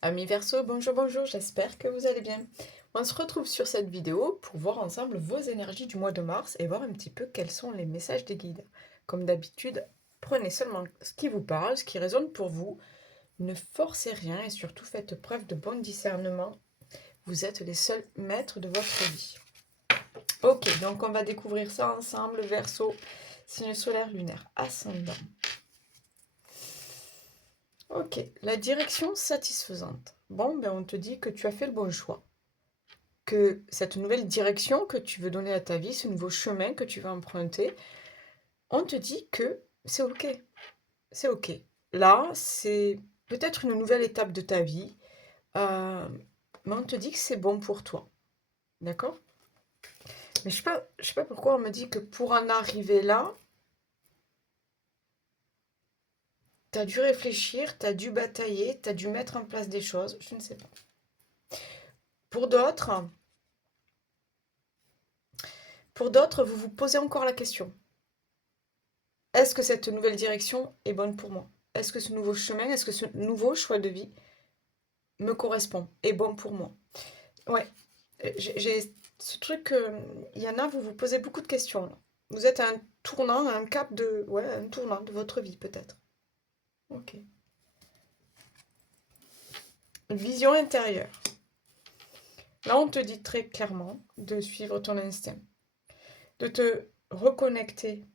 Amis Verseau, bonjour, bonjour, j'espère que vous allez bien. On se retrouve sur cette vidéo pour voir ensemble vos énergies du mois de mars et voir un petit peu quels sont les messages des guides. Comme d'habitude, prenez seulement ce qui vous parle, ce qui résonne pour vous. Ne forcez rien et surtout faites preuve de bon discernement. Vous êtes les seuls maîtres de votre vie. Ok, donc on va découvrir ça ensemble, Verseau, signe solaire, lunaire, ascendant. Ok, la direction satisfaisante. Bon, ben on te dit que tu as fait le bon choix. Que cette nouvelle direction que tu veux donner à ta vie, ce nouveau chemin que tu vas emprunter, on te dit que c'est OK. C'est OK. Là, c'est peut-être une nouvelle étape de ta vie, euh, mais on te dit que c'est bon pour toi. D'accord? Mais je sais pas pourquoi on me dit que pour en arriver là, tu as dû réfléchir, tu as dû batailler, tu as dû mettre en place des choses, je ne sais pas. Pour pour d'autres, vous vous posez encore la question. Est-ce que cette nouvelle direction est bonne pour moi? Est-ce que ce nouveau chemin, est-ce que ce nouveau choix de vie me correspond, est bon pour moi? Ouais, j'ai ce truc, il y en a, vous vous posez beaucoup de questions là. Vous êtes à un tournant, à un cap de, ouais, un tournant de votre vie peut-être. Ok. Vision intérieure. Là, on te dit très clairement de suivre ton instinct, de te reconnecter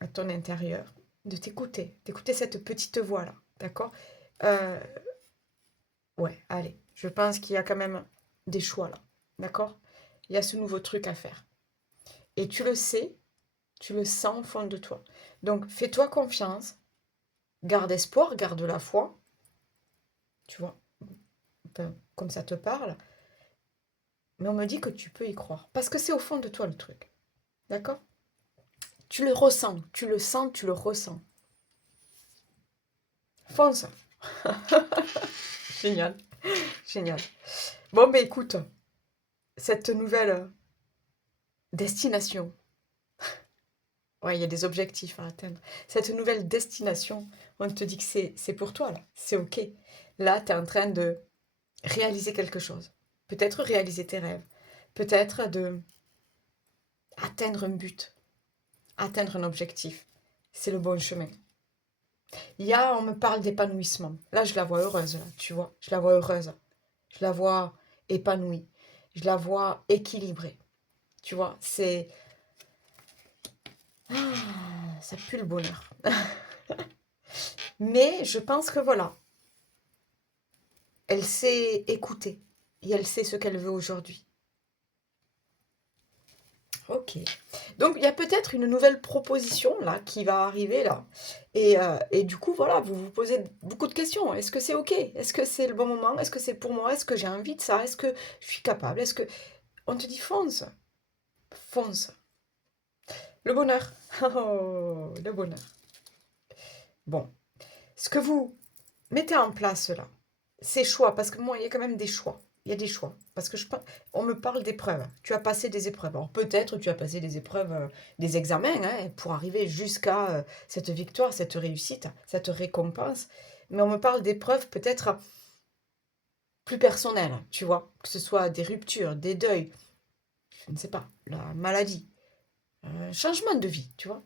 à ton intérieur, de t'écouter, d'écouter cette petite voix là, d'accord? Euh, Ouais, allez, je pense qu'il y a quand même des choix là, d'accord? Il y a ce nouveau truc à faire. Et tu le sais, tu le sens au fond de toi. Donc fais-toi confiance, garde espoir, garde la foi, tu vois, enfin, comme ça te parle, mais on me dit que tu peux y croire. Parce que c'est au fond de toi le truc, d'accord? Tu le ressens, tu le sens, tu le ressens. Fonce! Génial, génial. Bon, ben écoute, cette nouvelle destination, ouais, il y a des objectifs à atteindre. Cette nouvelle destination, on te dit que c'est pour toi, là. C'est OK. Là, tu es en train de réaliser quelque chose. Peut-être réaliser tes rêves. Peut-être de atteindre un but, atteindre un objectif. C'est le bon chemin. On me parle d'épanouissement. Là, je la vois heureuse, là, tu vois. Je la vois heureuse. Je la vois épanouie. Je la vois équilibrée. Tu vois, c'est... ça pue le bonheur. Mais je pense que voilà, elle sait écouter et elle sait ce qu'elle veut aujourd'hui. Ok. Donc il y a peut-être une nouvelle proposition là qui va arriver là. Et du coup, voilà, vous vous posez beaucoup de questions. Est-ce que c'est ok? Est-ce que c'est le bon moment? Est-ce que c'est pour moi? Est-ce que j'ai envie de ça? Est-ce que je suis capable? Est-ce que... On te dit fonce. Fonce. Le bonheur. Oh, le bonheur. Bon. Ce que vous mettez en place là, ces choix, parce que moi, il y a quand même des choix. Il y a des choix. Parce que on me parle d'épreuves. Tu as passé des épreuves. Alors peut-être tu as passé des épreuves, des examens, hein, pour arriver jusqu'à cette victoire, cette réussite, cette récompense. Mais on me parle d'épreuves peut-être plus personnelles, tu vois. Que ce soit des ruptures, des deuils, je ne sais pas, la maladie, un changement de vie, tu vois.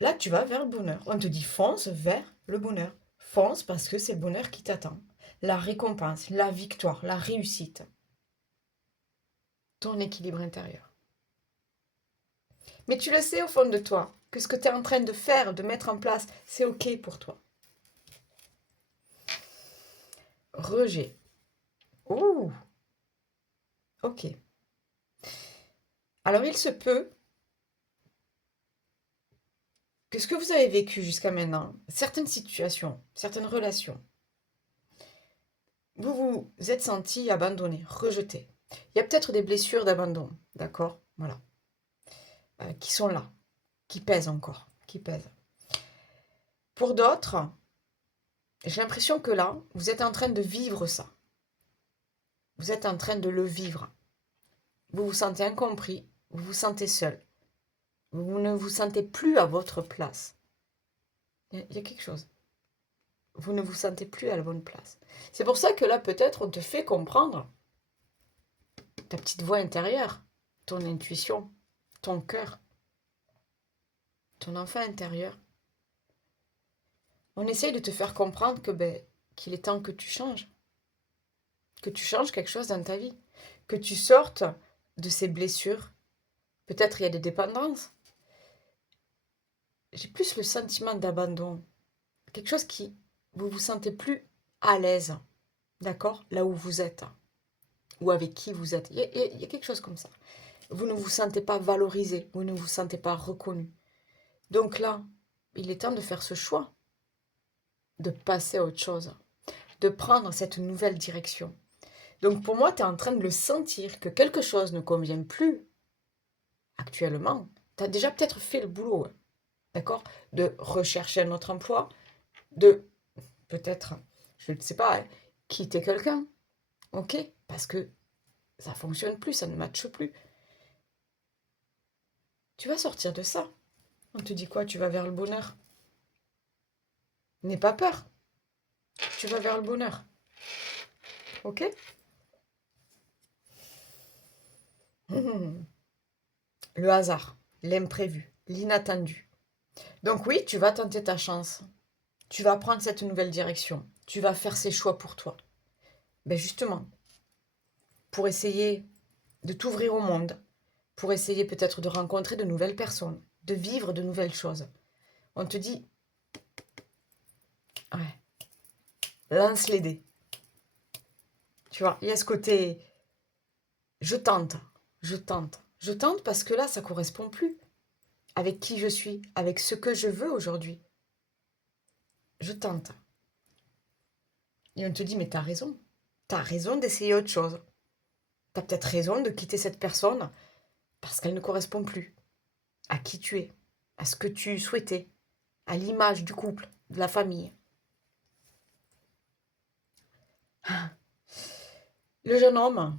Là, tu vas vers le bonheur. On te dit fonce vers le bonheur. Fonce parce que c'est le bonheur qui t'attend. La récompense, la victoire, la réussite. Ton équilibre intérieur. Mais tu le sais au fond de toi, que ce que tu es en train de faire, de mettre en place, c'est OK pour toi. Rejet. Ouh, OK. Alors il se peut que ce que vous avez vécu jusqu'à maintenant, certaines situations, certaines relations, vous vous êtes senti abandonné, rejeté. Il y a peut-être des blessures d'abandon, d'accord? Voilà. Qui sont là, qui pèsent encore, qui pèsent. Pour d'autres, j'ai l'impression que là, vous êtes en train de vivre ça. Vous êtes en train de le vivre. Vous vous sentez incompris, vous vous sentez seul. Vous ne vous sentez plus à votre place. Il y a quelque chose. vous ne vous sentez plus à la bonne place. C'est pour ça que là, peut-être, on te fait comprendre ta petite voix intérieure, ton intuition, ton cœur, ton enfant intérieur. On essaye de te faire comprendre que qu'il est temps que tu changes quelque chose dans ta vie, que tu sortes de ces blessures. Peut-être il y a des dépendances. J'ai plus le sentiment d'abandon, quelque chose qui vous vous sentez plus à l'aise, d'accord, là où vous êtes ou avec qui vous êtes. Il y a quelque chose comme ça. Vous ne vous sentez pas valorisé, vous ne vous sentez pas reconnu. Donc là, il est temps de faire ce choix, de passer à autre chose, de prendre cette nouvelle direction. Donc pour moi, tu es en train de le sentir que quelque chose ne convient plus actuellement. Tu as déjà peut-être fait le boulot, hein, d'accord, de rechercher un autre emploi, de peut-être, je ne sais pas, hein, quitter quelqu'un, ok, parce que ça fonctionne plus, ça ne matche plus. Tu vas sortir de ça. On te dit quoi? Tu vas vers le bonheur. N'aie pas peur. Tu vas vers le bonheur. Ok? Le hasard, l'imprévu, l'inattendu. Donc oui, tu vas tenter ta chance. Tu vas prendre cette nouvelle direction. Tu vas faire ces choix pour toi. Ben justement, pour essayer de t'ouvrir au monde, pour essayer peut-être de rencontrer de nouvelles personnes, de vivre de nouvelles choses. On te dit, ouais, lance les dés. Tu vois, il y a ce côté, je tente, je tente. Je tente parce que là, ça correspond plus avec qui je suis, avec ce que je veux aujourd'hui. Je tente. Et on te dit, mais t'as raison. T'as raison d'essayer autre chose. T'as peut-être raison de quitter cette personne parce qu'elle ne correspond plus à qui tu es, à ce que tu souhaitais, à l'image du couple, de la famille. Le jeune homme,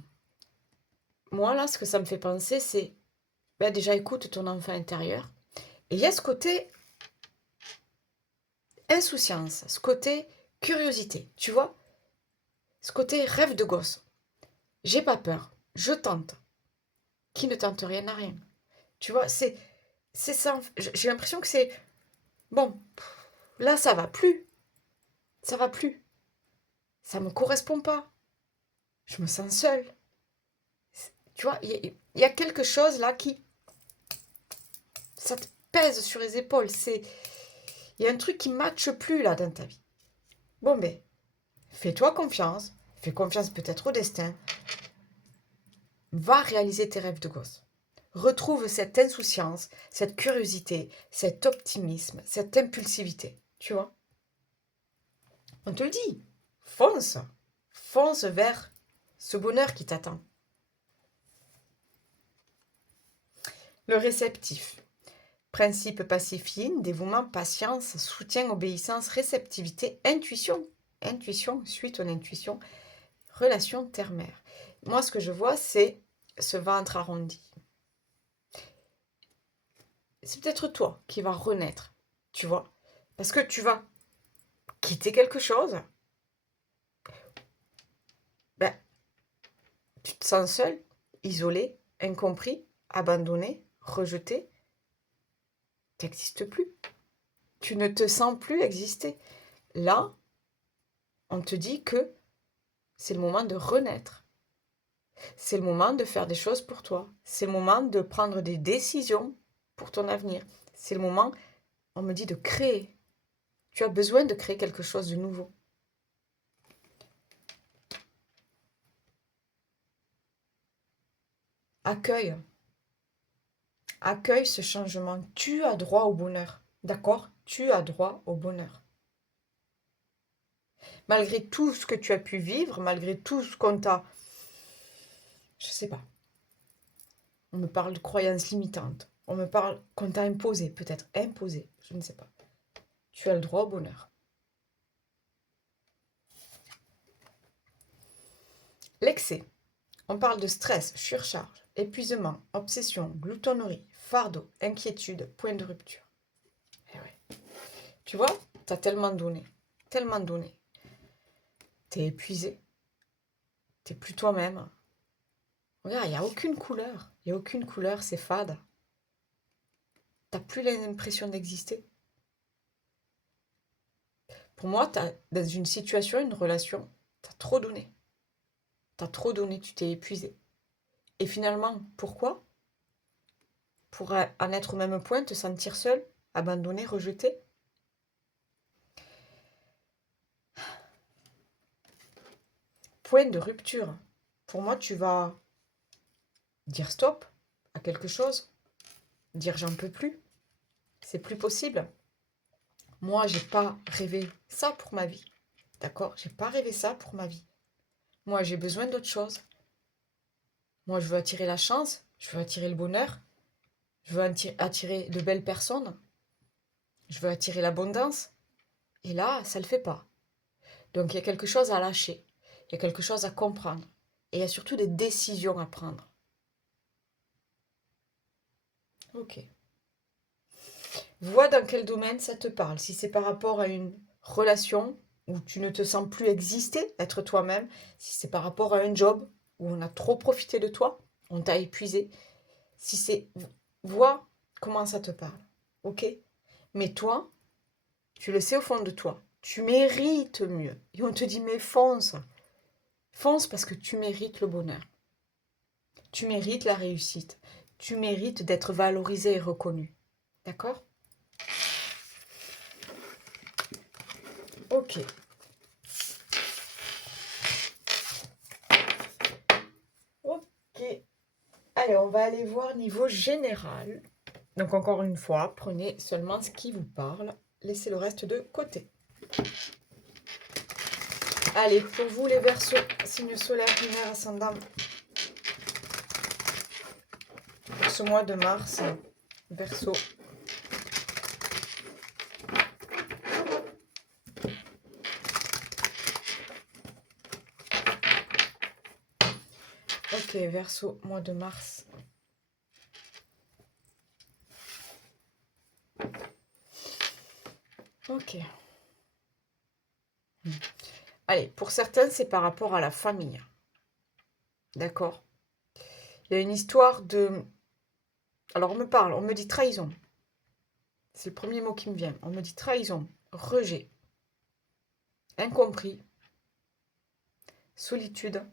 moi là, ce que ça me fait penser, c'est déjà écoute ton enfant intérieur. Et il y a ce côté insouciance, ce côté curiosité, tu vois, ce côté rêve de gosse. J'ai pas peur, je tente. Qui ne tente rien n'a rien. Tu vois, c'est ça. J'ai l'impression que c'est bon. Là, ça va plus. Ça va plus. Ça me correspond pas. Je me sens seule. Tu vois, il y a quelque chose là qui ça te pèse sur les épaules. Il y a un truc qui matche plus là dans ta vie. Bon ben, fais-toi confiance. Fais confiance peut-être au destin. Va réaliser tes rêves de gosse. Retrouve cette insouciance, cette curiosité, cet optimisme, cette impulsivité. Tu vois? On te le dit. Fonce. Fonce vers ce bonheur qui t'attend. Le réceptif. Principe pacifique, dévouement, patience, soutien, obéissance, réceptivité, intuition. Intuition, suis ton intuition. Relation terre-mère. Moi, ce que je vois, c'est ce ventre arrondi. C'est peut-être toi qui vas renaître, tu vois. Parce que tu vas quitter quelque chose. Ben, tu te sens seul, isolé, incompris, abandonné, rejeté. Tu n'existes plus. Tu ne te sens plus exister. Là, on te dit que c'est le moment de renaître. C'est le moment de faire des choses pour toi. C'est le moment de prendre des décisions pour ton avenir. C'est le moment, on me dit, de créer. Tu as besoin de créer quelque chose de nouveau. Accueille. Accueille ce changement. Tu as droit au bonheur. D'accord? Tu as droit au bonheur. Malgré tout ce que tu as pu vivre, malgré tout ce qu'on t'a... Je sais pas. On me parle de croyances limitantes. On me parle qu'on t'a imposé, peut-être imposé, je ne sais pas. Tu as le droit au bonheur. L'excès. On parle de stress, surcharge, épuisement, obsession, gloutonnerie, fardeau, inquiétude, point de rupture. Eh ouais. Tu vois, t'as tellement donné. tellement donné. T'es épuisé. T'es plus toi-même. Regarde, il n'y a aucune couleur. Il n'y a aucune couleur, c'est fade. T'as plus l'impression d'exister. Pour moi, dans une situation, une relation, t'as trop donné. T'as trop donné, tu t'es épuisé. Et finalement, pourquoi? Pour en être au même point, te sentir seul, abandonné, rejeté. Point de rupture. Pour moi, tu vas dire stop à quelque chose, dire j'en peux plus, c'est plus possible. Moi, j'ai pas rêvé ça pour ma vie. D'accord? J'ai pas rêvé ça pour ma vie. Moi, j'ai besoin d'autre chose. Moi, je veux attirer la chance, je veux attirer le bonheur, je veux attirer de belles personnes, je veux attirer l'abondance. Et là, ça le fait pas. Donc, il y a quelque chose à lâcher, il y a quelque chose à comprendre. Et il y a surtout des décisions à prendre. Ok. Vois dans quel domaine ça te parle. Si c'est par rapport à une relation où tu ne te sens plus exister, être toi-même. Si c'est par rapport à un job où on a trop profité de toi, on t'a épuisé. Si c'est... Vois comment ça te parle. Ok? Mais toi, tu le sais au fond de toi. Tu mérites mieux. Et on te dit, mais fonce. Fonce parce que tu mérites le bonheur. Tu mérites la réussite. Tu mérites d'être valorisé et reconnu. D'accord? Ok. Ok. Allez, on va aller voir niveau général. Donc encore une fois, prenez seulement ce qui vous parle. Laissez le reste de côté. Allez, pour vous les Verseaux, signe solaire, lunaire, ascendant, pour ce mois de mars, Verseau. Ok, Verseau, mois de mars. Ok. Allez, pour certains, c'est par rapport à la famille. D'accord? Il y a une histoire de... Alors, on me dit trahison. C'est le premier mot qui me vient. On me dit trahison, rejet, incompris, solitude.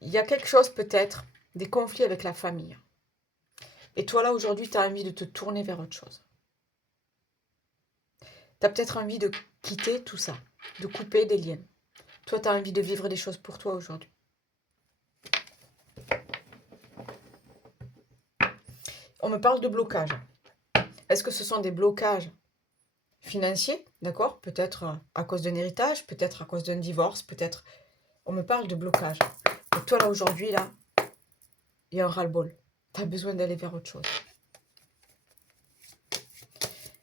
Il y a quelque chose peut-être, des conflits avec la famille. Et toi là, aujourd'hui, tu as envie de te tourner vers autre chose. Tu as peut-être envie de quitter tout ça, de couper des liens. Toi, tu as envie de vivre des choses pour toi aujourd'hui. On me parle de blocage. Est-ce que ce sont des blocages financiers, d'accord? Peut-être à cause d'un héritage, peut-être à cause d'un divorce, peut-être... On me parle de blocage. Et toi là, aujourd'hui, là, il y a un ras-le-bol. Tu as besoin d'aller vers autre chose.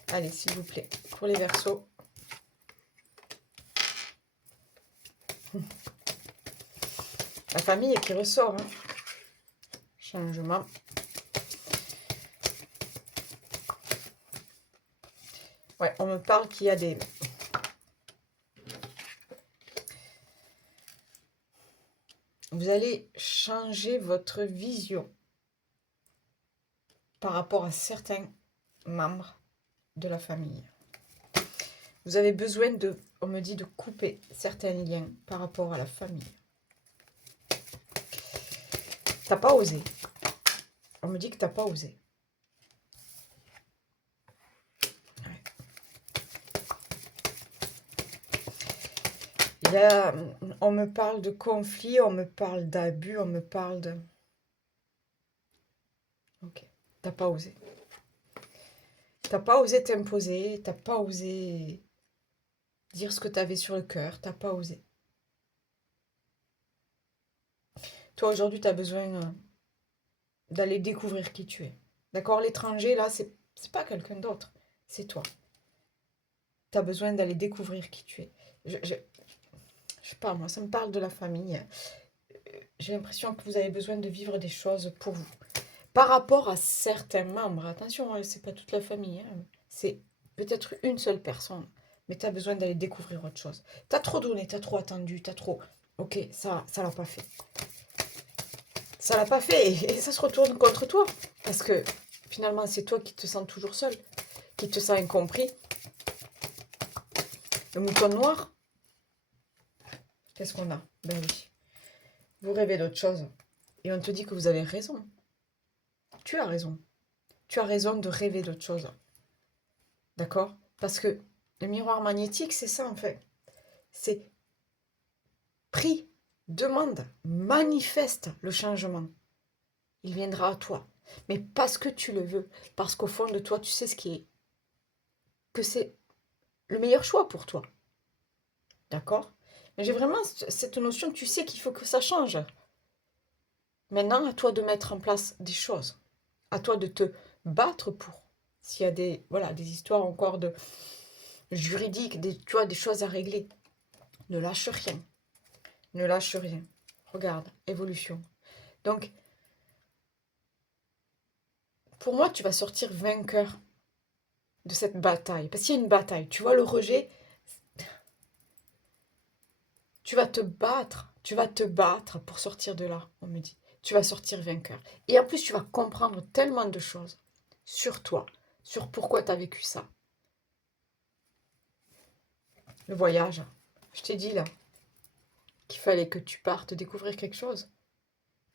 Allez, s'il vous plaît, pour les Verseaux. La famille qui ressort. Hein. Changement. Ouais, on me parle qu'il y a des... Vous allez changer votre vision par rapport à certains membres de la famille. Vous avez besoin de, on me dit, de couper certains liens par rapport à la famille. T'as pas osé. On me dit que t'as pas osé. Ouais. Là, on me parle de conflit, on me parle d'abus, on me parle de... Ok, t'as pas osé. T'as pas osé t'imposer, t'as pas osé dire ce que t'avais sur le cœur, t'as pas osé. Toi, aujourd'hui, t'as besoin d'aller découvrir qui tu es. D'accord? L'étranger, là, c'est pas quelqu'un d'autre, c'est toi. Tu as besoin d'aller découvrir qui tu es. Je sais pas, moi, ça me parle de la famille. J'ai l'impression que vous avez besoin de vivre des choses pour vous. Par rapport à certains membres, attention, c'est pas toute la famille, hein, c'est peut-être une seule personne, mais tu as besoin d'aller découvrir autre chose. Tu as trop donné, tu as trop attendu, tu as trop... Ok, ça l'a pas fait. Ça l'a pas fait et ça se retourne contre toi. Parce que finalement, c'est toi qui te sens toujours seul, qui te sens incompris. Le mouton noir, qu'est-ce qu'on a? Ben oui, vous rêvez d'autre chose. Et on te dit que vous avez raison. Tu as raison. Tu as raison de rêver d'autre chose. D'accord? Parce que le miroir magnétique, c'est ça en fait. C'est prie, demande, manifeste le changement. Il viendra à toi. Mais parce que tu le veux. Parce qu'au fond de toi, tu sais ce qui est. Que c'est le meilleur choix pour toi. D'accord? Mais j'ai vraiment cette notion, tu sais qu'il faut que ça change. Maintenant, à toi de mettre en place des choses. À toi de te battre pour. S'il y a des, voilà, des histoires encore de juridiques, tu vois, des choses à régler. Ne lâche rien. Ne lâche rien. Regarde, évolution. Donc, pour moi, tu vas sortir vainqueur de cette bataille. Parce qu'il y a une bataille. Tu vois, le rejet, tu vas te battre. Tu vas te battre pour sortir de là, on me dit. Tu vas sortir vainqueur. Et en plus, tu vas comprendre tellement de choses sur toi, sur pourquoi tu as vécu ça. Le voyage, je t'ai dit là, qu'il fallait que tu partes découvrir quelque chose.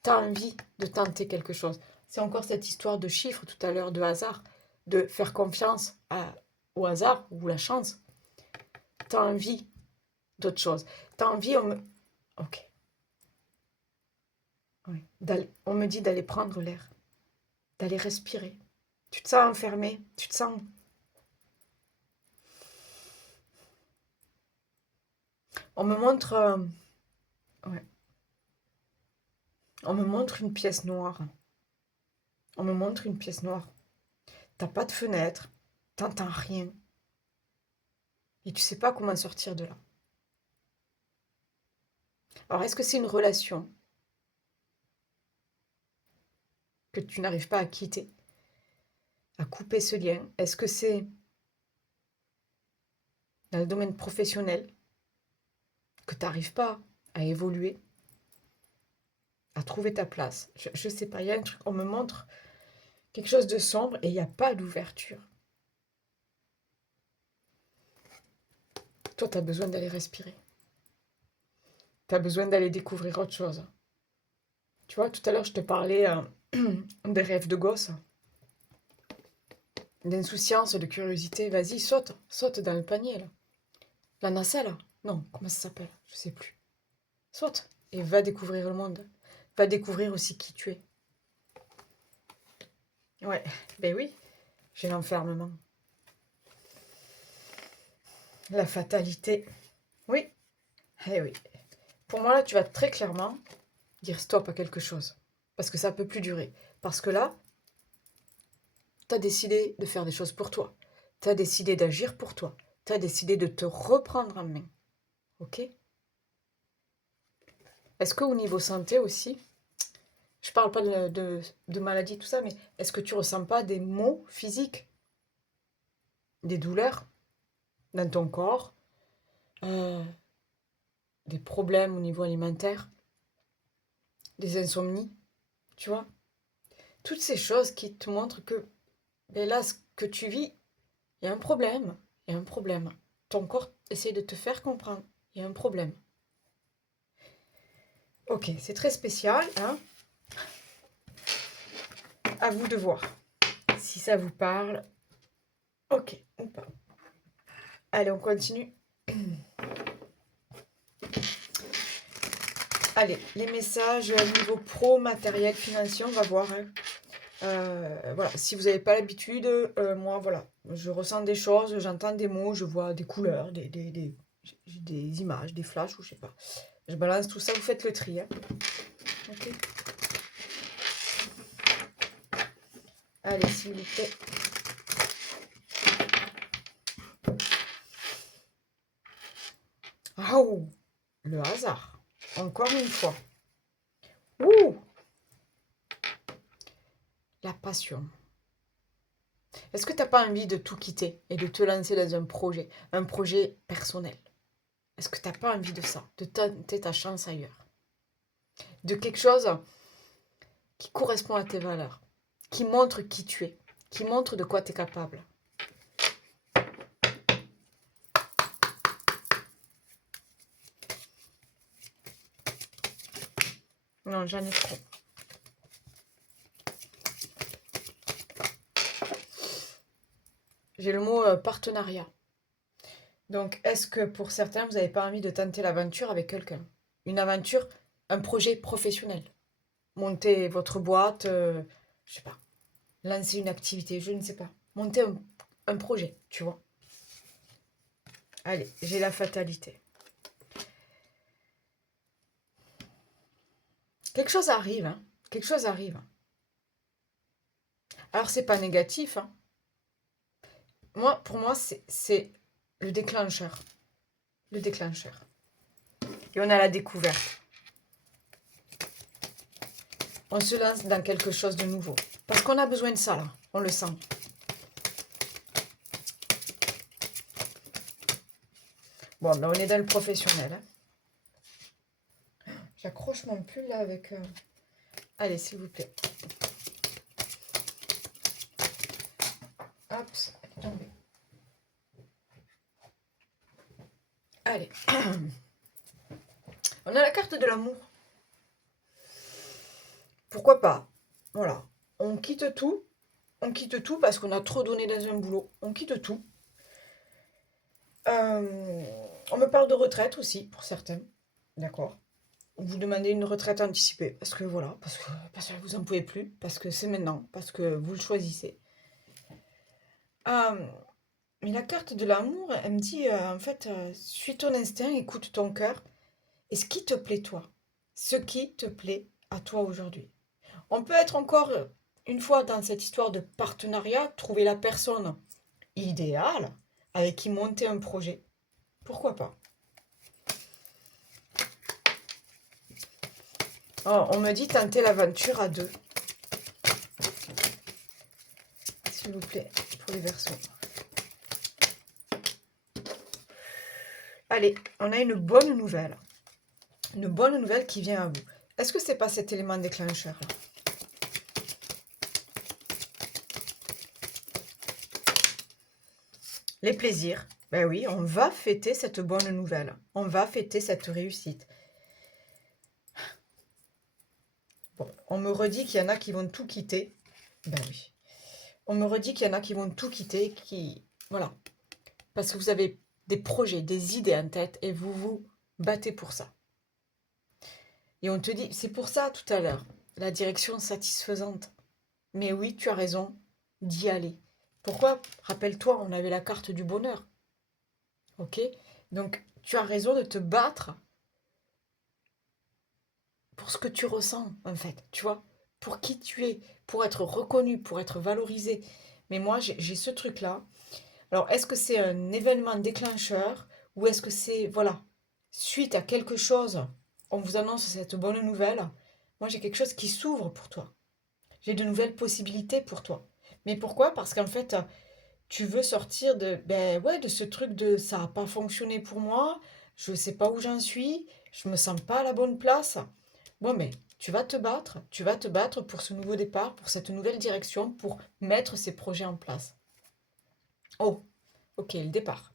Tu as envie de tenter quelque chose. C'est encore cette histoire de chiffres tout à l'heure, de hasard, de faire confiance au hasard ou la chance. Tu as envie d'autre chose. Tu as envie, ok. Oui. On me dit d'aller prendre l'air, d'aller respirer. Tu te sens enfermé, tu te sens... On me montre... ouais. On me montre une pièce noire. On me montre une pièce noire. T'as pas de fenêtre, t'entends rien. Et tu sais pas comment sortir de là. Alors, est-ce que c'est une relation que tu n'arrives pas à quitter, à couper ce lien? Est-ce que c'est dans le domaine professionnel que tu n'arrives pas à évoluer, à trouver ta place? Je sais pas, il y a un truc, on me montre quelque chose de sombre et il n'y a pas d'ouverture. Toi, tu as besoin d'aller respirer. Tu as besoin d'aller découvrir autre chose. Tu vois, tout à l'heure, je te parlais des rêves de gosse, d'insouciance, de curiosité. Vas-y, saute, saute dans le panier, là. La nacelle? Non, comment ça s'appelle? Je sais plus. Saute et va découvrir le monde. Va découvrir aussi qui tu es. Ouais, ben oui, j'ai l'enfermement. La fatalité. Oui, eh oui. Pour moi, là, tu vas très clairement dire stop à quelque chose. Parce que ça ne peut plus durer. Parce que là, tu as décidé de faire des choses pour toi. Tu as décidé d'agir pour toi. Tu as décidé de te reprendre en main. Ok? Est-ce qu'au niveau santé aussi, je parle pas de maladie, tout ça, mais est-ce que tu ressens pas des maux physiques, des douleurs dans ton corps, euh, des problèmes au niveau alimentaire, des insomnies, tu vois? Toutes ces choses qui te montrent que ben là, ce que tu vis, il y a un problème. Il y a un problème. Ton corps essaie de te faire comprendre. Il y a un problème. Ok, c'est très spécial, hein? À vous de voir si ça vous parle. Ok, ou pas. Allez, on continue. Allez, les messages niveau pro, matériel, financier, on va voir. Hein. Voilà, si vous n'avez pas l'habitude, moi, voilà, je ressens des choses, j'entends des mots, je vois des couleurs, des images, des flashs, ou je sais pas. Je balance tout ça, vous faites le tri. Hein. Ok. Allez, s'il vous plaît. Oh, le hasard. Encore une fois. Ouh, la passion. Est-ce que tu n'as pas envie de tout quitter et de te lancer dans un projet personnel? Est-ce que tu n'as pas envie de ça, de tenter ta chance ailleurs? De quelque chose qui correspond à tes valeurs, qui montre qui tu es, qui montre de quoi tu es capable. Non, j'en ai trop. J'ai le mot partenariat. Donc, est-ce que pour certains, vous n'avez pas envie de tenter l'aventure avec quelqu'un? Une aventure, un projet professionnel. Monter votre boîte, je sais pas, lancer une activité, je ne sais pas. Monter un projet, tu vois. Allez, j'ai la fatalité. Quelque chose arrive, hein. Quelque chose arrive. Alors, c'est pas négatif, hein. Pour moi, c'est le déclencheur. Le déclencheur. Et on a la découverte. On se lance dans quelque chose de nouveau. Parce qu'on a besoin de ça, là. On le sent. Bon, ben on est dans le professionnel. Hein. J'accroche mon pull, là, avec... Allez, s'il vous plaît. Hop, tombé. Allez. On a la carte de l'amour. Pourquoi pas? Voilà. On quitte tout. On quitte tout parce qu'on a trop donné dans un boulot. On quitte tout. On me parle de retraite aussi, pour certains. D'accord. Vous demandez une retraite anticipée. Parce que voilà, parce que vous en pouvez plus. Parce que c'est maintenant. Parce que vous le choisissez. Mais la carte de l'amour, elle me dit, en fait, suis ton instinct, écoute ton cœur. Et ce qui te plaît, toi. Ce qui te plaît à toi aujourd'hui. On peut être encore une fois dans cette histoire de partenariat, trouver la personne idéale avec qui monter un projet. Pourquoi pas? Oh, on me dit tenter l'aventure à deux. S'il vous plaît, pour les Verseaux. Allez, on a une bonne nouvelle. Une bonne nouvelle qui vient à vous. Est-ce que c'est pas cet élément déclencheur là? Les plaisirs. Ben oui, on va fêter cette bonne nouvelle. On va fêter cette réussite. Bon, on me redit qu'il y en a qui vont tout quitter. Ben oui. On me redit qu'il y en a qui vont tout quitter, qui... Voilà. Parce que vous avez des projets, des idées en tête et vous vous battez pour ça. Et on te dit, c'est pour ça tout à l'heure, la direction satisfaisante. Mais oui, tu as raison d'y aller. Pourquoi? Rappelle-toi, on avait la carte du bonheur. Ok? Donc, tu as raison de te battre pour ce que tu ressens, en fait. Tu vois? Pour qui tu es, pour être reconnu, pour être valorisé. Mais moi, j'ai ce truc-là. Alors, est-ce que c'est un événement déclencheur ou est-ce que c'est, voilà, suite à quelque chose, on vous annonce cette bonne nouvelle? Moi, j'ai quelque chose qui s'ouvre pour toi. J'ai de nouvelles possibilités pour toi. Mais pourquoi? Parce qu'en fait, tu veux sortir de, ben ouais, de ce truc de ça n'a pas fonctionné pour moi, je ne sais pas où j'en suis, je me sens pas à la bonne place. Bon, mais tu vas te battre pour ce nouveau départ, pour cette nouvelle direction, pour mettre ces projets en place. Oh, ok, le départ.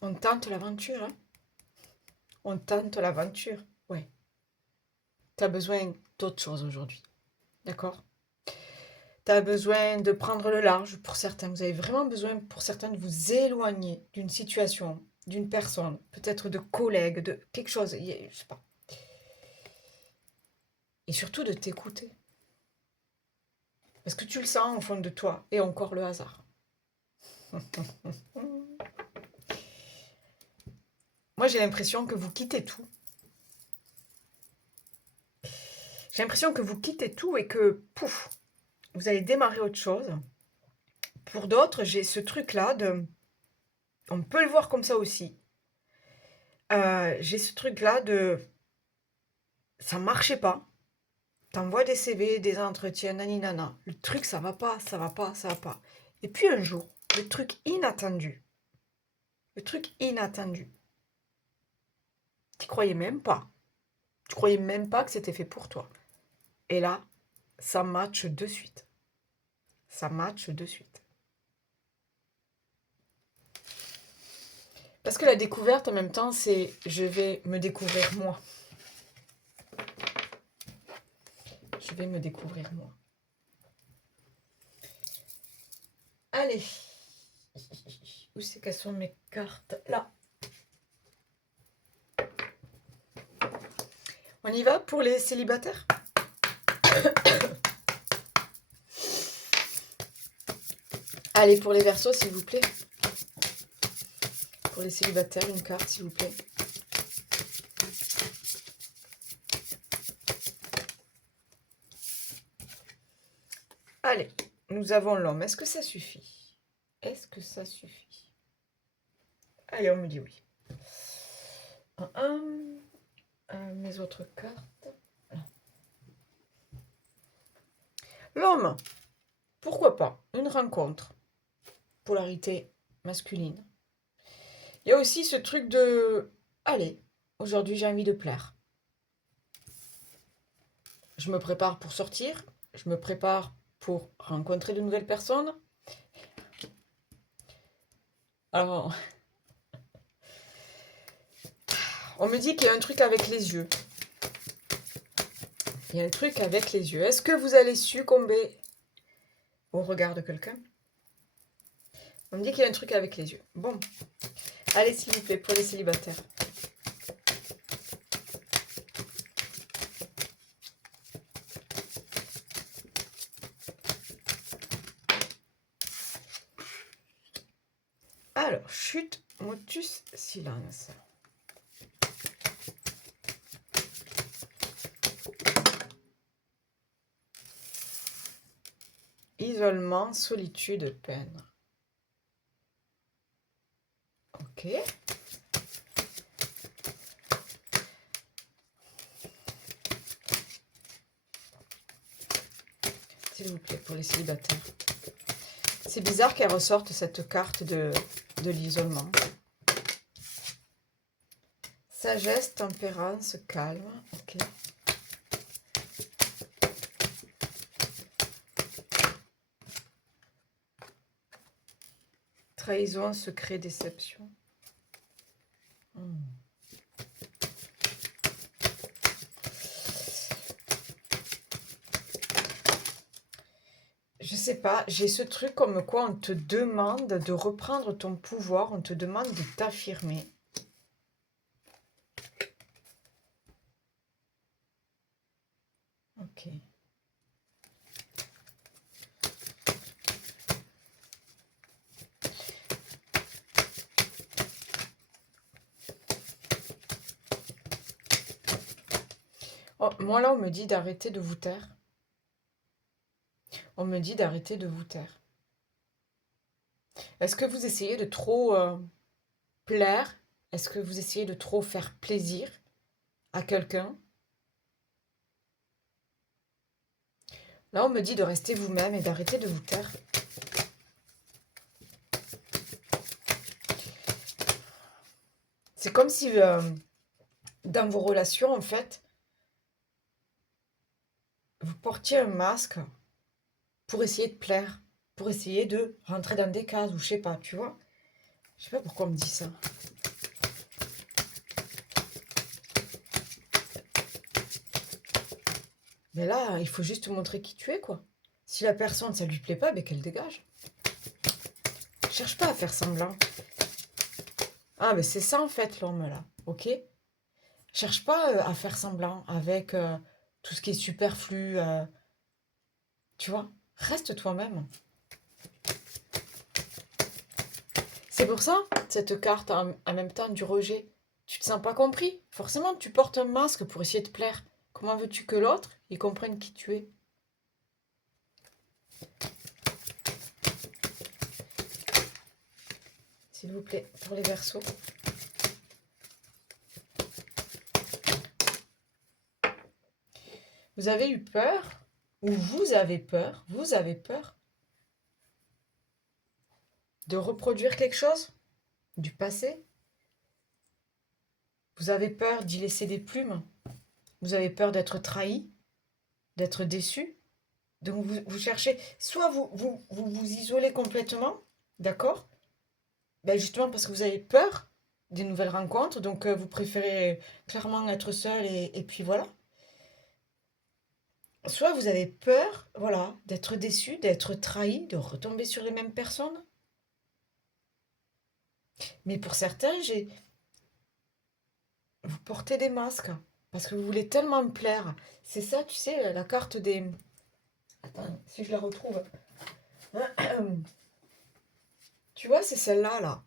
On tente l'aventure, hein? On tente l'aventure, ouais. Tu as besoin d'autre chose aujourd'hui, d'accord? Tu as besoin de prendre le large pour certains. Vous avez vraiment besoin pour certains de vous éloigner d'une situation, d'une personne, peut-être de collègues, de quelque chose, je sais pas. Et surtout de t'écouter. Parce que tu le sens au fond de toi, et encore le hasard. Moi, j'ai l'impression que vous quittez tout. J'ai l'impression que vous quittez tout et que, pouf, vous allez démarrer autre chose. Pour d'autres, j'ai ce truc-là de... On peut le voir comme ça aussi. J'ai ce truc-là de... Ça marchait pas. T'envoies des CV, des entretiens, naninana. Le truc, ça va pas, ça va pas, ça va pas. Et puis un jour, le truc inattendu, tu croyais même pas. Tu croyais même pas que c'était fait pour toi. Et là, ça match de suite. Ça match de suite. Parce que la découverte, en même temps, c'est je vais me découvrir moi. Je vais me découvrir moi. Allez. Où c'est qu'elles sont mes cartes? Là. On y va pour les célibataires? Allez, pour les Verseaux, s'il vous plaît. Pour les célibataires, une carte, s'il vous plaît. Allez, nous avons l'homme. Est-ce que ça suffit? Est-ce que ça suffit? Allez, on me dit oui. Mes autres cartes. L'homme, pourquoi pas? Une rencontre. Polarité masculine. Il y a aussi ce truc de allez, aujourd'hui j'ai envie de plaire. Je me prépare pour sortir, je me prépare pour rencontrer de nouvelles personnes. Alors, on me dit qu'il y a un truc avec les yeux. Il y a un truc avec les yeux. Est-ce que vous allez succomber au regard de quelqu'un? On me dit qu'il y a un truc avec les yeux. Bon. Allez, s'il vous plaît, pour les célibataires. Alors, chute, motus, silence. Isolement, solitude, peine. Ok. S'il vous plaît, pour les célibataires. C'est bizarre qu'elle ressorte cette carte de l'isolement. Sagesse, tempérance, calme. Ok. Trahison, secret, déception. Je sais pas, j'ai ce truc comme quoi on te demande de reprendre ton pouvoir, on te demande de t'affirmer. Ok. Oh, moi là, on me dit d'arrêter de vous taire. On me dit d'arrêter de vous taire. Est-ce que vous essayez de trop plaire? Est-ce que vous essayez de trop faire plaisir à quelqu'un? Là, on me dit de rester vous-même et d'arrêter de vous taire. C'est comme si dans vos relations, en fait, vous portiez un masque pour essayer de plaire, pour essayer de rentrer dans des cases ou je sais pas, tu vois. Je sais pas pourquoi on me dit ça. Mais là, il faut juste montrer qui tu es, quoi. Si la personne, ça lui plaît pas, ben qu'elle dégage. Cherche pas à faire semblant. Ah, mais c'est ça en fait l'homme là, ok? Cherche pas à faire semblant avec tout ce qui est superflu, tu vois? Reste toi-même. C'est pour ça, cette carte en même temps du rejet. Tu te sens pas compris. Forcément, tu portes un masque pour essayer de plaire. Comment veux-tu que l'autre, il comprenne qui tu es? S'il vous plaît, pour les Verseaux. Vous avez eu peur, ou vous avez peur de reproduire quelque chose du passé. Vous avez peur d'y laisser des plumes. Vous avez peur d'être trahi, d'être déçu. Donc vous cherchez, soit vous isolez complètement, d'accord? Ben justement parce que vous avez peur des nouvelles rencontres, donc vous préférez clairement être seul et puis voilà. Soit vous avez peur, voilà, d'être déçu, d'être trahi, de retomber sur les mêmes personnes. Mais pour certains, vous portez des masques parce que vous voulez tellement plaire. C'est ça, tu sais, la carte des... Attends, si je la retrouve. Tu vois, c'est celle-là, là.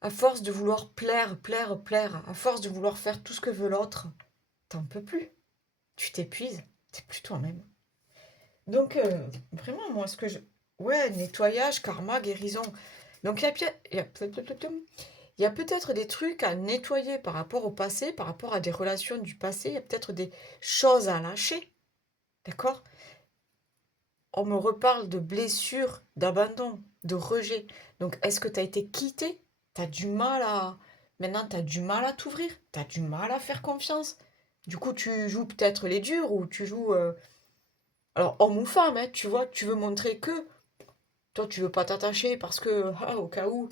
À force de vouloir plaire, plaire, plaire, à force de vouloir faire tout ce que veut l'autre, t'en peux plus. Tu t'épuises. T'es plus toi-même. Donc, vraiment, moi, ce que je... Ouais, nettoyage, karma, guérison. Donc, il y a peut-être des trucs à nettoyer par rapport au passé, par rapport à des relations du passé. Il y a peut-être des choses à lâcher. D'accord? On me reparle de blessures, d'abandon, de rejet. Donc, est-ce que tu as été quitté? Tu as du mal à... Maintenant, tu as du mal à t'ouvrir. Tu as du mal à faire confiance. Du coup, tu joues peut-être les durs ou tu joues... Alors, homme ou femme, hein, tu vois, tu veux montrer que toi, tu veux pas t'attacher parce que, ah, au cas où...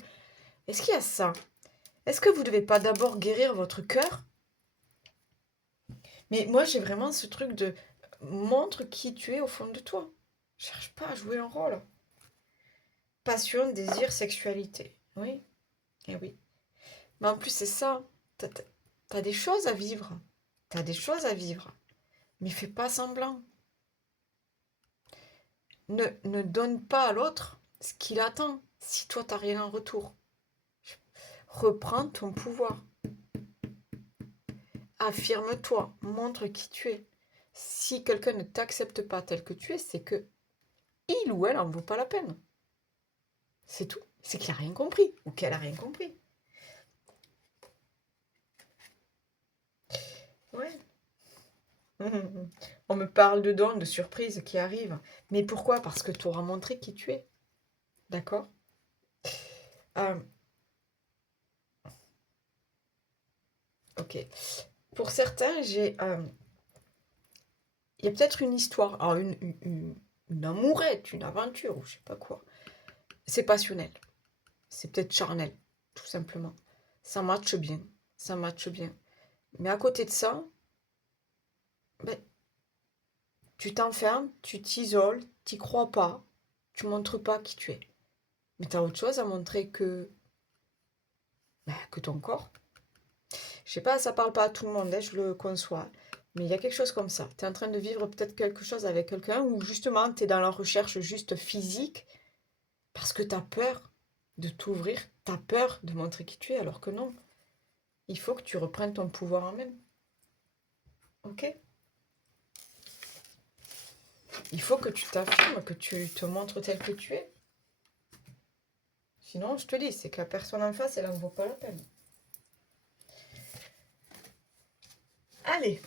Est-ce qu'il y a ça? Est-ce que vous devez pas d'abord guérir votre cœur? Mais moi, j'ai vraiment ce truc de... Montre qui tu es au fond de toi. Cherche pas à jouer un rôle. Passion, désir, sexualité. Oui, eh oui. Mais en plus, c'est ça. T'as des choses à vivre. T'as des choses à vivre. Mais fais pas semblant. Ne donne pas à l'autre ce qu'il attend si toi, t'as rien en retour. Reprends ton pouvoir. Affirme-toi. Montre qui tu es. Si quelqu'un ne t'accepte pas tel que tu es, c'est que il ou elle en vaut pas la peine. C'est tout. C'est qu'il a rien compris ou qu'elle a rien compris. Ouais. On me parle de dons, de surprises qui arrivent. Mais pourquoi? Parce que tu auras montré qui tu es. D'accord? Euh, ok. Pour certains, il y a peut-être une histoire, alors une amourette, une aventure, ou je sais pas quoi. C'est passionnel. C'est peut-être charnel, tout simplement. Ça matche bien. Ça matche bien. Mais à côté de ça, ben, tu t'enfermes, tu t'isoles, t'y crois pas, tu montres pas qui tu es. Mais tu as autre chose à montrer que ton corps. Je sais pas, ça parle pas à tout le monde, hein, je le conçois. Mais il y a quelque chose comme ça. Tu es en train de vivre peut-être quelque chose avec quelqu'un où justement tu es dans la recherche juste physique parce que tu as peur de t'ouvrir, tu as peur de montrer qui tu es, alors que non. Il faut que tu reprennes ton pouvoir en main. Ok? Il faut que tu t'affirmes, que tu te montres tel que tu es. Sinon, je te dis, c'est que la personne en face, elle en vaut pas la peine. Allez,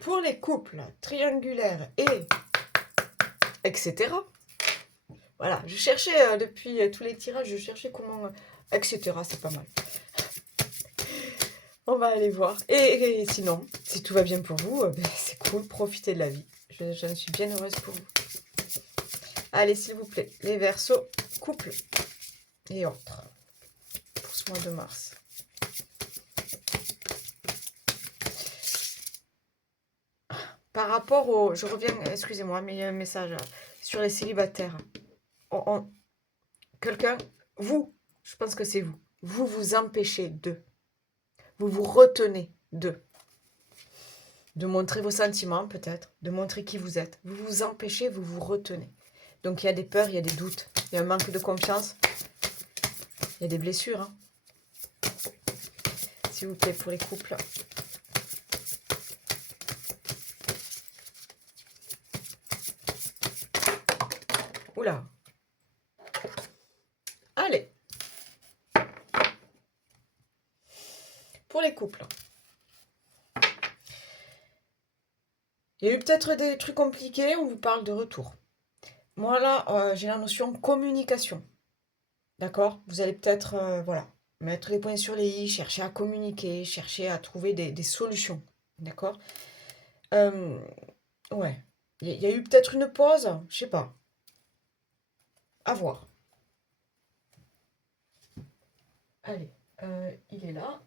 pour les couples triangulaires et etc. Voilà, je cherchais depuis tous les tirages, je cherchais comment... etc. C'est pas mal. On va aller voir. Et sinon, si tout va bien pour vous, ben, c'est cool, profitez de la vie. Je suis bien heureuse pour vous. Allez, s'il vous plaît, les Verseaux, couple et autres, pour ce mois de mars. Par rapport au... Je reviens, excusez-moi, mais il y a un message sur les célibataires. Quelqu'un, vous, je pense que c'est vous, vous empêchez vous vous retenez de montrer vos sentiments peut-être, de montrer qui vous êtes. Vous vous empêchez, vous vous retenez. Donc il y a des peurs, il y a des doutes, il y a un manque de confiance, il y a des blessures. Hein. S'il vous plaît, pour les couples. Oula. Allez. Pour les couples. Il y a eu peut-être des trucs compliqués, on vous parle de retour. Moi là, j'ai la notion communication. D'accord? Vous allez peut-être, voilà, mettre les points sur les i, chercher à communiquer, chercher à trouver des solutions. D'accord? Euh, ouais. Il y a eu peut-être une pause, je sais pas. À voir. Allez, il est là.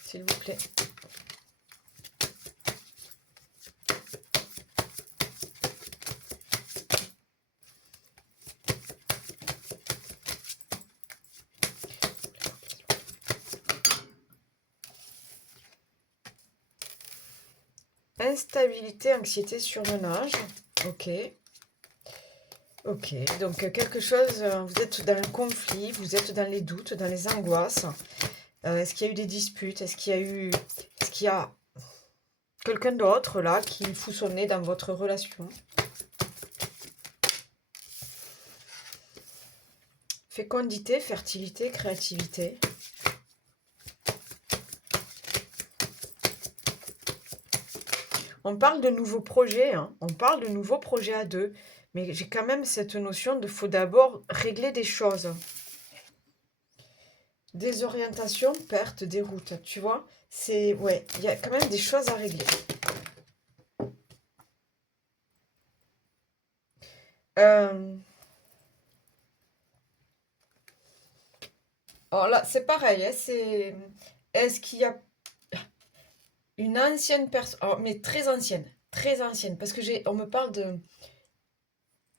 S'il vous plaît. Instabilité, anxiété, surmenage. Ok. Ok, donc quelque chose, vous êtes dans le conflit, vous êtes dans les doutes, dans les angoisses. Est-ce qu'il y a eu des disputes? Est-ce qu'il y a quelqu'un d'autre là qui fout son nez dans votre relation? Fécondité, fertilité, créativité. On parle de nouveaux projets, hein. On parle de nouveaux projets à deux. Mais j'ai quand même cette notion de faut d'abord régler des choses. Désorientation, perte, déroute. Tu vois? C'est. Ouais, il y a quand même des choses à régler. Alors là, c'est pareil, hein, c'est. Est-ce qu'il y a une ancienne personne, mais très ancienne, parce que on me parle de.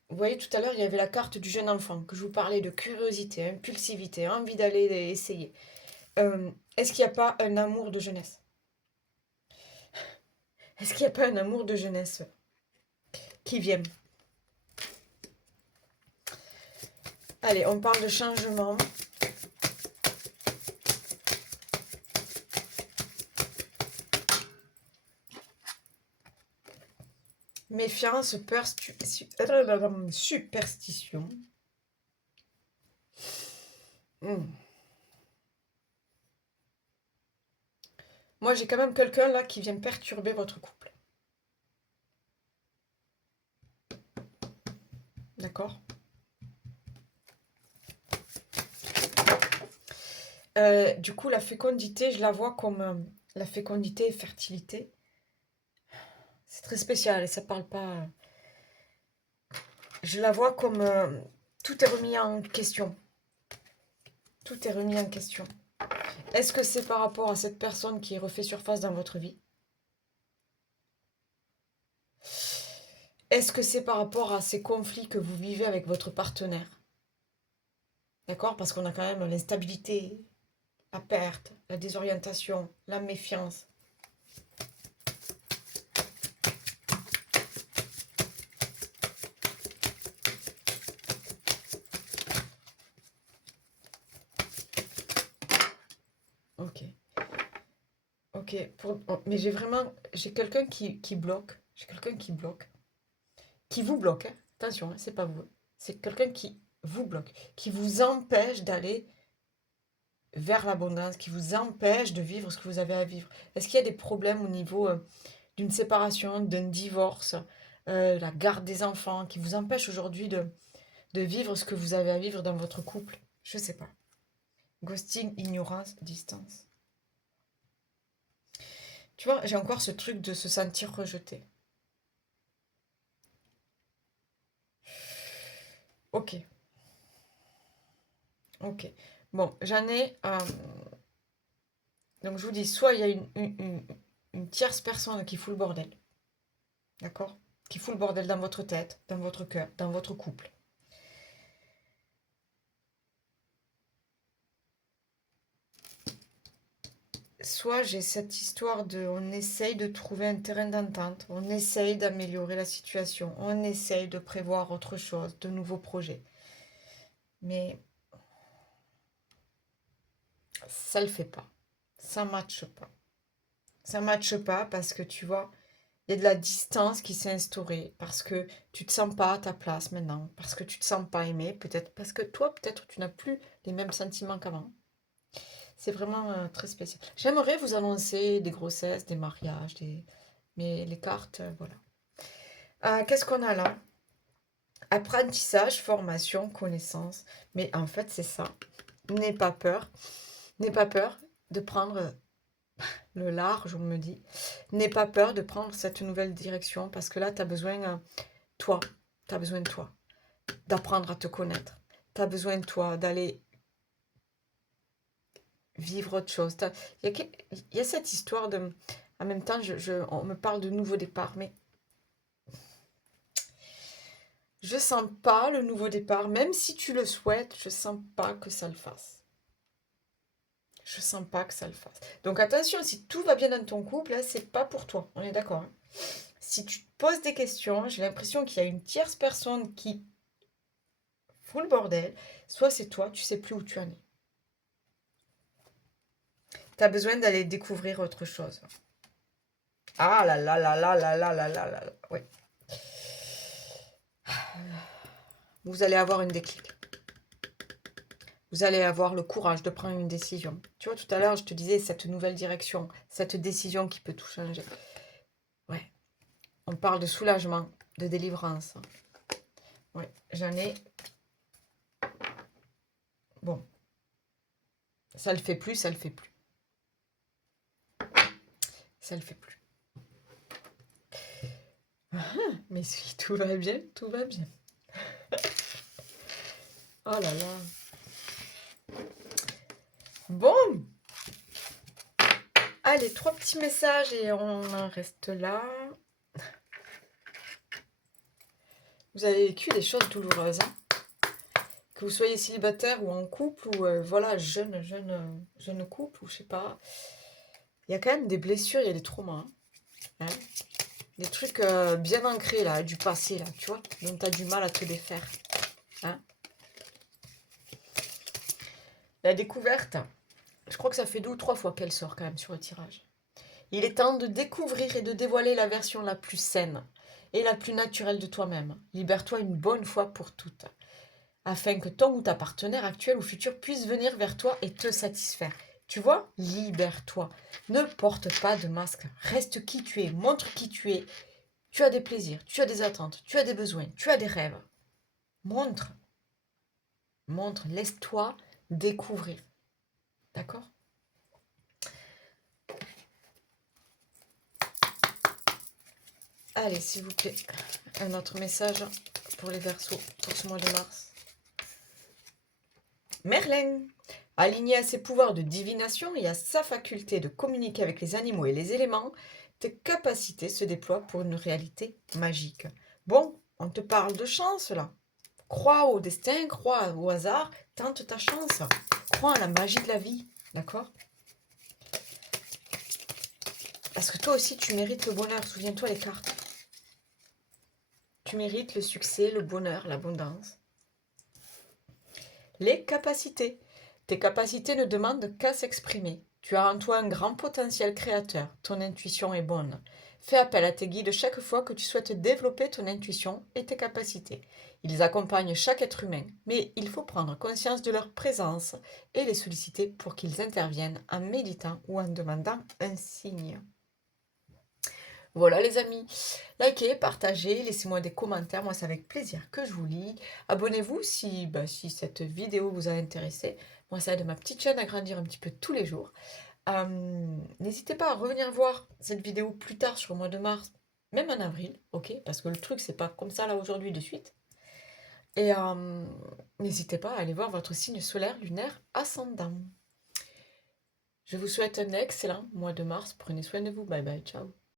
Vous voyez, tout à l'heure, il y avait la carte du jeune enfant, que je vous parlais de curiosité, impulsivité, envie d'aller essayer. Est-ce qu'il n'y a pas un amour de jeunesse? Est-ce qu'il n'y a pas un amour de jeunesse qui vient? Allez, on parle de changement. Méfiance, peur, superstition. Hmm. Moi, j'ai quand même quelqu'un là qui vient perturber votre couple. D'accord? Du coup, la fécondité, je la vois comme la fécondité et fertilité. C'est très spécial et ça parle pas. Je la vois comme tout est remis en question. Tout est remis en question. Est-ce que c'est par rapport à cette personne qui refait surface dans votre vie? Est-ce que c'est par rapport à ces conflits que vous vivez avec votre partenaire? D'accord? Parce qu'on a quand même l'instabilité, la perte, la désorientation, la méfiance. Ok. Ok. Mais j'ai quelqu'un qui bloque. J'ai quelqu'un qui bloque. Qui vous bloque, hein. Attention, hein, c'est pas vous. C'est quelqu'un qui vous bloque, qui vous empêche d'aller vers l'abondance, qui vous empêche de vivre ce que vous avez à vivre. Est-ce qu'il y a des problèmes au niveau d'une séparation, d'un divorce, la garde des enfants, qui vous empêche aujourd'hui de vivre ce que vous avez à vivre dans votre couple? Je sais pas. Ghosting, ignorance, distance. Tu vois, j'ai encore ce truc de se sentir rejeté. Ok, ok. Bon, j'en ai. Donc je vous dis, soit il y a une tierce personne qui fout le bordel, d'accord? Qui fout le bordel dans votre tête, dans votre cœur, dans votre couple. Soit j'ai cette histoire de on essaye de trouver un terrain d'entente, on essaye d'améliorer la situation, on essaye de prévoir autre chose, de nouveaux projets. Mais ça le fait pas. Ça matche pas. Ça matche pas parce que tu vois, Il y a de la distance qui s'est instaurée parce que tu te sens pas à ta place maintenant, parce que tu te sens pas aimé, peut-être parce que toi, peut-être tu n'as plus les mêmes sentiments qu'avant. C'est vraiment très spécial. J'aimerais vous annoncer des grossesses, des mariages, mais les cartes, voilà. Qu'est-ce qu'on a là? Apprentissage, formation, connaissance. Mais en fait, c'est ça. N'aie pas peur. N'aie pas peur de prendre le large, on me dit. N'aie pas peur de prendre cette nouvelle direction parce que là, tu as besoin, toi, tu as besoin de toi, d'apprendre à te connaître. Tu as besoin de toi, d'aller vivre autre chose. Il y a cette histoire de... En même temps, on me parle de nouveau départ, mais je sens pas le nouveau départ. Même si tu le souhaites, je sens pas que ça le fasse. Je sens pas que ça le fasse. Donc attention, si tout va bien dans ton couple, là, c'est pas pour toi. On est d'accord, hein. Si tu te poses des questions, j'ai l'impression qu'il y a une tierce personne qui fout le bordel. Soit c'est toi, tu sais plus où tu en es. Tu as besoin d'aller découvrir autre chose. Ah là là là là là là là là là. Oui. Vous allez avoir une déclic. Vous allez avoir le courage de prendre une décision. Tu vois, tout à l'heure, je te disais cette nouvelle direction, cette décision qui peut tout changer. Ouais. On parle de soulagement, de délivrance. Ouais, j'en ai. Bon. Ça le fait plus, ça le fait plus. Ça le fait plus. Mais si tout va bien, tout va bien. Oh là là. Bon. Allez, 3 petits messages et on en reste là. Vous avez vécu des choses douloureuses, hein. Que vous soyez célibataire ou en couple, ou voilà, jeune couple, ou je sais pas. Il y a quand même des blessures, il y a des traumas, hein. Des trucs bien ancrés, là, du passé, là, tu vois, dont tu as du mal à te défaire. Hein. La découverte, je crois que ça fait 2 ou 3 fois qu'elle sort quand même sur le tirage. Il est temps de découvrir et de dévoiler la version la plus saine et la plus naturelle de toi-même. Libère-toi une bonne fois pour toutes, afin que ton ou ta partenaire actuel ou futur puisse venir vers toi et te satisfaire. Tu vois, libère-toi. Ne porte pas de masque. Reste qui tu es. Montre qui tu es. Tu as des plaisirs, tu as des attentes, tu as des besoins, tu as des rêves. Montre. Montre. Laisse-toi découvrir. D'accord? Allez, s'il vous plaît, un autre message pour les Verseaux pour ce mois de mars. Merlin, aligné à ses pouvoirs de divination et à sa faculté de communiquer avec les animaux et les éléments, tes capacités se déploient pour une réalité magique. Bon, on te parle de chance là. Crois au destin, crois au hasard, tente ta chance. Crois à la magie de la vie, d'accord? Parce que toi aussi, tu mérites le bonheur. Souviens-toi les cartes. Tu mérites le succès, le bonheur, l'abondance. Les capacités. Tes capacités ne demandent qu'à s'exprimer. Tu as en toi un grand potentiel créateur. Ton intuition est bonne. Fais appel à tes guides chaque fois que tu souhaites développer ton intuition et tes capacités. Ils accompagnent chaque être humain, mais il faut prendre conscience de leur présence et les solliciter pour qu'ils interviennent en méditant ou en demandant un signe. Voilà les amis, likez, partagez, laissez-moi des commentaires, moi c'est avec plaisir que je vous lis. Abonnez-vous si cette vidéo vous a intéressé. Moi ça aide ma petite chaîne à grandir un petit peu tous les jours. N'hésitez pas à revenir voir cette vidéo plus tard sur le mois de mars, même en avril, ok? Parce que le truc c'est pas comme ça là aujourd'hui de suite. Et n'hésitez pas à aller voir votre signe solaire, lunaire, ascendant. Je vous souhaite un excellent mois de mars, prenez soin de vous, bye bye, ciao.